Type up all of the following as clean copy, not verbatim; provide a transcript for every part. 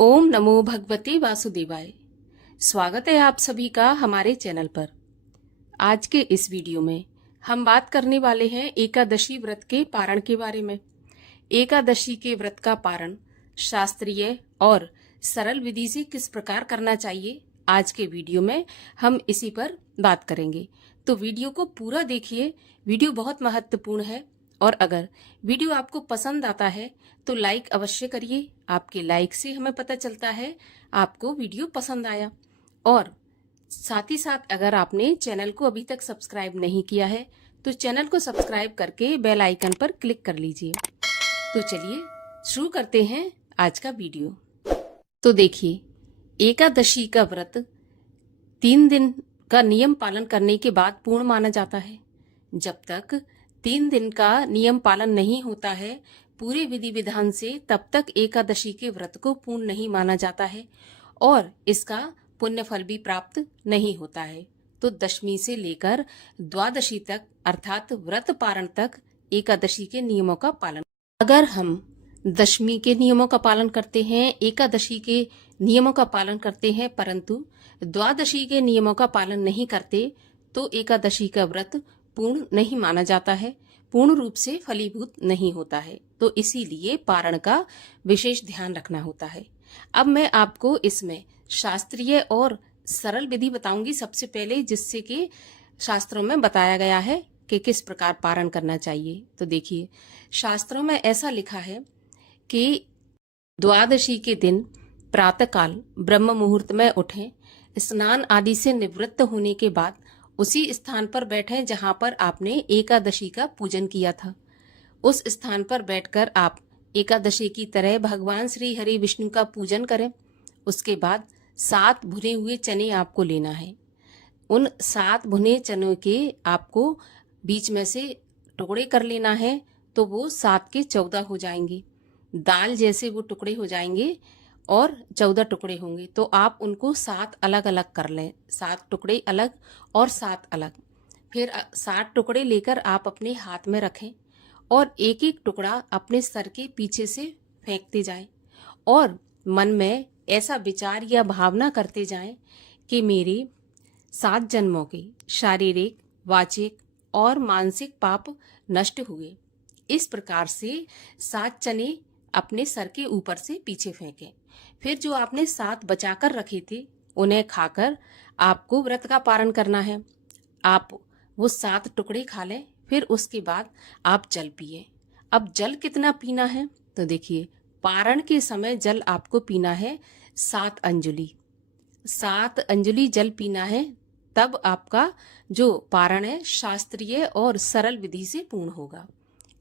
ओम नमो भगवते वासुदेवाय। स्वागत है आप सभी का हमारे चैनल पर। आज के इस वीडियो में हम बात करने वाले हैं एकादशी व्रत के पारण के बारे में। एकादशी के व्रत का पारण शास्त्रीय और सरल विधि से किस प्रकार करना चाहिए, आज के वीडियो में हम इसी पर बात करेंगे। तो वीडियो को पूरा देखिए, वीडियो बहुत महत्वपूर्ण है। और अगर वीडियो आपको पसंद आता है तो लाइक अवश्य करिए। आपके लाइक से हमें पता चलता है आपको वीडियो पसंद आया। और साथ ही साथ अगर आपने चैनल को अभी तक सब्सक्राइब नहीं किया है तो चैनल को सब्सक्राइब करके बेल आइकन पर क्लिक कर लीजिए। तो चलिए शुरू करते हैं आज का वीडियो। तो देखिए, एकादशी का व्रत 3 दिन का नियम पालन करने के बाद पूर्ण माना जाता है। जब तक 3 दिन का नियम पालन नहीं होता है पूरे विधि विधान से, तब तक एकादशी के व्रत को पूर्ण नहीं माना जाता है और इसका पुण्य फल भी प्राप्त नहीं होता है। तो दशमी से लेकर द्वादशी तक अर्थात व्रत पारण तक एकादशी के नियमों का पालन। अगर हम दशमी के नियमों का पालन करते हैं, एकादशी के नियमों का पालन करते हैं, परंतु द्वादशी के नियमों का पालन नहीं करते, तो एकादशी का व्रत पूर्ण नहीं माना जाता है, पूर्ण रूप से फलीभूत नहीं होता है। तो इसीलिए पारण का विशेष ध्यान रखना होता है। अब मैं आपको इसमें शास्त्रीय और सरल विधि बताऊंगी सबसे पहले, जिससे कि शास्त्रों में बताया गया है कि किस प्रकार पारण करना चाहिए। तो देखिए, शास्त्रों में ऐसा लिखा है कि द्वादशी के दिन प्रातःकाल ब्रह्म मुहूर्त में उठें, स्नान आदि से निवृत्त होने के बाद उसी स्थान पर बैठें जहां पर आपने एकादशी का पूजन किया था। उस स्थान पर बैठकर आप एकादशी की तरह भगवान श्री हरि विष्णु का पूजन करें। उसके बाद 7 भुने हुए चने आपको लेना है। उन 7 भुने चनों के आपको बीच में से टुकड़े कर लेना है, तो वो 7 के 14 हो जाएंगे। दाल जैसे वो टुकड़े हो जाएंगे और 14 टुकड़े होंगे। तो आप उनको 7 अलग अलग कर लें, 7 टुकड़े अलग और 7 अलग। फिर 7 टुकड़े लेकर आप अपने हाथ में रखें और एक एक टुकड़ा अपने सर के पीछे से फेंकते जाएं और मन में ऐसा विचार या भावना करते जाएं कि मेरे 7 जन्मों के शारीरिक, वाचिक और मानसिक पाप नष्ट हुए। इस प्रकार से 7 चने अपने सर के ऊपर से पीछे फेंकें। फिर जो आपने 7 बचाकर रखे थे उन्हें खाकर आपको व्रत का पारण करना है। आप वो 7 टुकड़े खा लें, फिर उसके बाद आप जल पिए। अब जल कितना पीना है, तो देखिए, पारण के समय जल आपको पीना है 7 अंजलि। 7 अंजलि जल पीना है, तब आपका जो पारण है शास्त्रीय और सरल विधि से पूर्ण होगा।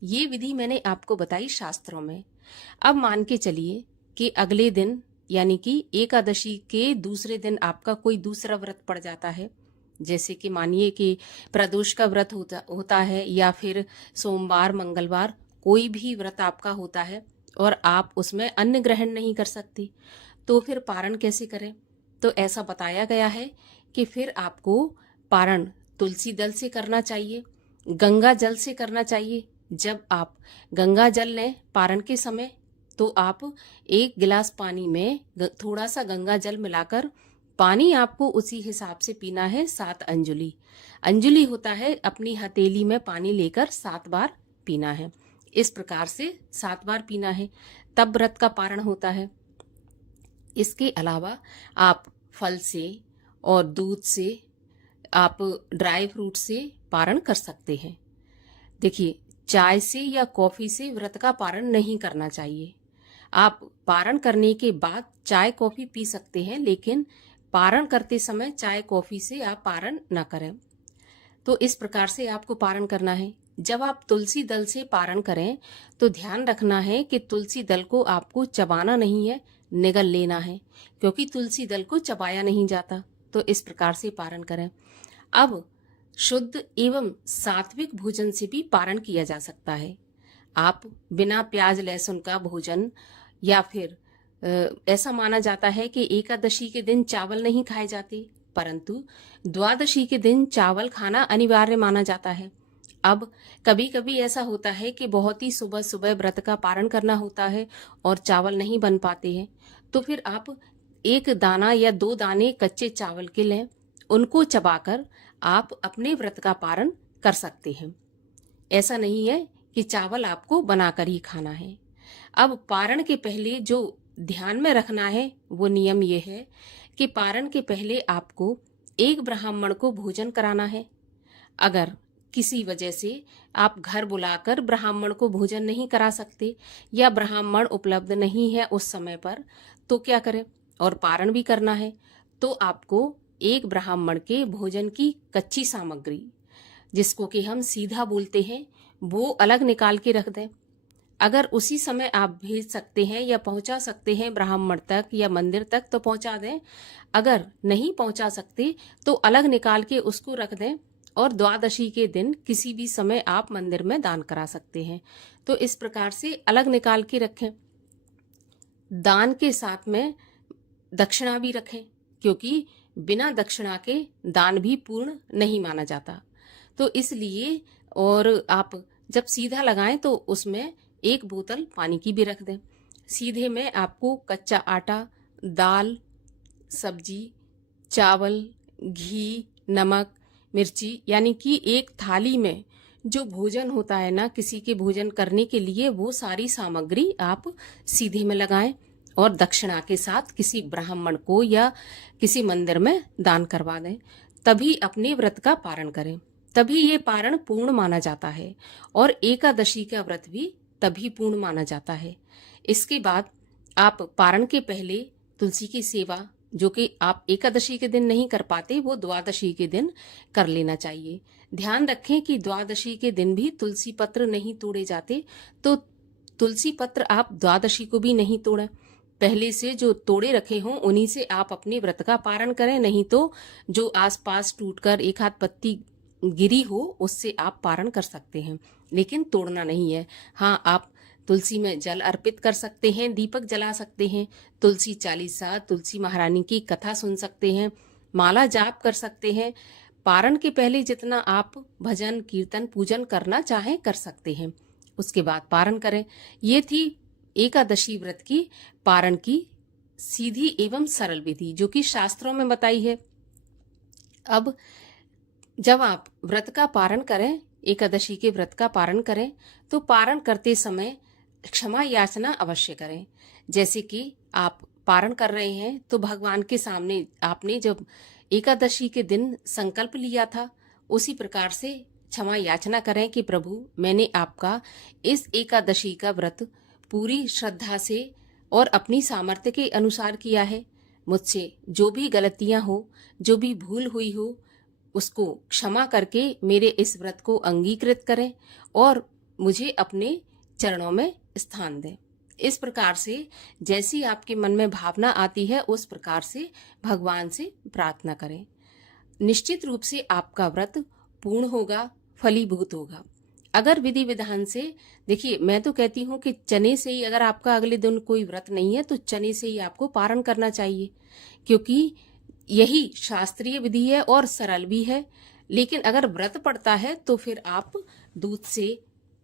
ये विधि मैंने आपको बताई शास्त्रों में। अब मान के चलिए कि अगले दिन यानी कि एकादशी के दूसरे दिन आपका कोई दूसरा व्रत पड़ जाता है। जैसे कि मानिए कि प्रदोष का व्रत होता है या फिर सोमवार, मंगलवार, कोई भी व्रत आपका होता है और आप उसमें अन्न ग्रहण नहीं कर सकते, तो फिर पारण कैसे करें? तो ऐसा बताया गया है कि फिर आपको पारण तुलसी दल से करना चाहिए, गंगा जल से करना चाहिए। जब आप गंगा जल लें पारण के समय, तो आप 1 गिलास पानी में थोड़ा सा गंगा जल मिलाकर पानी आपको उसी हिसाब से पीना है 7 अंजलि। अंजलि होता है अपनी हथेली में पानी लेकर 7 बार पीना है। इस प्रकार से 7 बार पीना है, तब व्रत का पारण होता है। इसके अलावा आप फल से और दूध से, आप ड्राई फ्रूट से पारण कर सकते हैं। देखिए, चाय से या कॉफी से व्रत का पारण नहीं करना चाहिए। आप पारण करने के बाद चाय कॉफी पी सकते हैं, लेकिन पारण करते समय चाय कॉफी से आप पारण न करें। तो इस प्रकार से आपको पारण करना है। जब आप तुलसी दल से पारण करें तो ध्यान रखना है कि तुलसी दल को आपको चबाना नहीं है, निगल लेना है, क्योंकि तुलसी दल को चबाया नहीं जाता। तो इस प्रकार से पारण करें। अब शुद्ध एवं सात्विक भोजन से भी पारण किया जा सकता है। आप बिना प्याज लहसुन का भोजन, या फिर ऐसा माना जाता है कि एकादशी के दिन चावल नहीं खाए जाते, परंतु द्वादशी के दिन चावल खाना अनिवार्य माना जाता है। अब कभी कभी ऐसा होता है कि बहुत ही सुबह सुबह व्रत का पारण करना होता है और चावल नहीं बन पाते हैं, तो फिर आप एक दाना या 2 दाने कच्चे चावल के लें, उनको चबाकर आप अपने व्रत का पारण कर सकते हैं। ऐसा नहीं है कि चावल आपको बनाकर ही खाना है। अब पारण के पहले जो ध्यान में रखना है वो नियम ये है कि पारण के पहले आपको एक ब्राह्मण को भोजन कराना है। अगर किसी वजह से आप घर बुलाकर ब्राह्मण को भोजन नहीं करा सकते या ब्राह्मण उपलब्ध नहीं है उस समय पर, तो क्या करें, और पारण भी करना है, तो आपको एक ब्राह्मण के भोजन की कच्ची सामग्री, जिसको कि हम सीधा बोलते हैं, वो अलग निकाल के रख दें। अगर उसी समय आप भेज सकते हैं या पहुंचा सकते हैं ब्राह्मण तक या मंदिर तक तो पहुंचा दें। अगर नहीं पहुंचा सकते तो अलग निकाल के उसको रख दें और द्वादशी के दिन किसी भी समय आप मंदिर में दान करा सकते हैं। तो इस प्रकार से अलग निकाल के रखें। दान के साथ में दक्षिणा भी रखें, क्योंकि बिना दक्षिणा के दान भी पूर्ण नहीं माना जाता। तो इसलिए, और आप जब सीधा लगाएं तो उसमें 1 बोतल पानी की भी रख दें। सीधे में आपको कच्चा आटा, दाल, सब्जी, चावल, घी, नमक, मिर्ची, यानी कि एक थाली में जो भोजन होता है ना किसी के भोजन करने के लिए, वो सारी सामग्री आप सीधे में लगाएं और दक्षिणा के साथ किसी ब्राह्मण को या किसी मंदिर में दान करवा दें। तभी अपने व्रत का पारण करें, तभी ये पारण पूर्ण माना जाता है। और एकादशी का व्रत भी तभी पूर्ण माना जाता है। इसके बाद आप पारण के पहले तुलसी की सेवा, जो कि आप एकादशी के दिन नहीं कर पाते, वो द्वादशी के दिन कर लेना चाहिए। ध्यान रखें कि द्वादशी के दिन भी तुलसी पत्र नहीं तोड़े जाते, तो तुलसी पत्र आप द्वादशी को भी नहीं तोड़ें। पहले से जो तोड़े रखे हों उन्हीं से आप अपने व्रत का पारण करें, नहीं तो जो आसपास टूटकर एक हाथ पत्ती गिरी हो उससे आप पारण कर सकते हैं, लेकिन तोड़ना नहीं है। हाँ, आप तुलसी में जल अर्पित कर सकते हैं, दीपक जला सकते हैं, तुलसी चालीसा, तुलसी महारानी की कथा सुन सकते हैं, माला जाप कर सकते हैं। पारण के पहले जितना आप भजन कीर्तन पूजन करना चाहें कर सकते हैं, उसके बाद पारण करें। ये थी एकादशी व्रत की पारण की सीधी एवं सरल विधि, जो कि शास्त्रों में बताई है। अब जब आप व्रत का पारण करें, एकादशी के व्रत का पारण करें, तो पारण करते समय क्षमा याचना अवश्य करें। जैसे कि आप पारण कर रहे हैं तो भगवान के सामने आपने जब एकादशी के दिन संकल्प लिया था, उसी प्रकार से क्षमा याचना करें कि प्रभु, मैंने आपका इस एकादशी का व्रत पूरी श्रद्धा से और अपनी सामर्थ्य के अनुसार किया है। मुझसे जो भी गलतियां हो, जो भी भूल हुई हो, उसको क्षमा करके मेरे इस व्रत को अंगीकृत करें और मुझे अपने चरणों में स्थान दें। इस प्रकार से जैसी आपके मन में भावना आती है उस प्रकार से भगवान से प्रार्थना करें। निश्चित रूप से आपका व्रत पूर्ण होगा, फलीभूत होगा। अगर विधि विधान से, देखिए मैं तो कहती हूँ कि चने से ही, अगर आपका अगले दिन कोई व्रत नहीं है तो चने से ही आपको पारण करना चाहिए, क्योंकि यही शास्त्रीय विधि है और सरल भी है। लेकिन अगर व्रत पड़ता है तो फिर आप दूध से,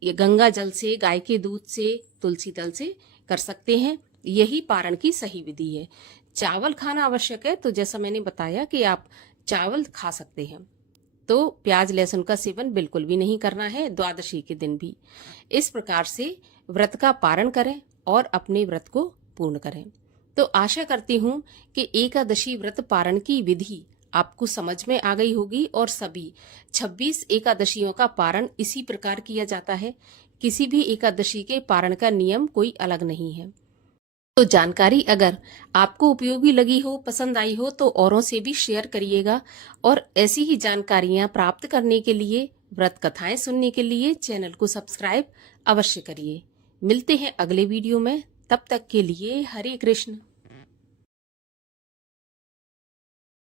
ये गंगा जल से, गाय के दूध से, तुलसी दल से कर सकते हैं। यही पारण की सही विधि है। चावल खाना आवश्यक है, तो जैसा मैंने बताया कि आप चावल खा सकते हैं, तो प्याज लहसुन का सेवन बिल्कुल भी नहीं करना है, द्वादशी के दिन भी। इस प्रकार से व्रत का पारण करें और अपने व्रत को पूर्ण करें। तो आशा करती हूँ कि एकादशी व्रत पारण की विधि आपको समझ में आ गई होगी और सभी 26 एकादशियों का पारण इसी प्रकार किया जाता है। किसी भी एकादशी के पारण का नियम कोई अलग नहीं है। तो जानकारी अगर आपको उपयोगी लगी हो, पसंद आई हो, तो औरों से भी शेयर करिएगा। और ऐसी ही जानकारियां प्राप्त करने के लिए, व्रत कथाएं सुनने के लिए चैनल को सब्सक्राइब अवश्य करिए। मिलते हैं अगले वीडियो में, तब तक के लिए हरे कृष्ण।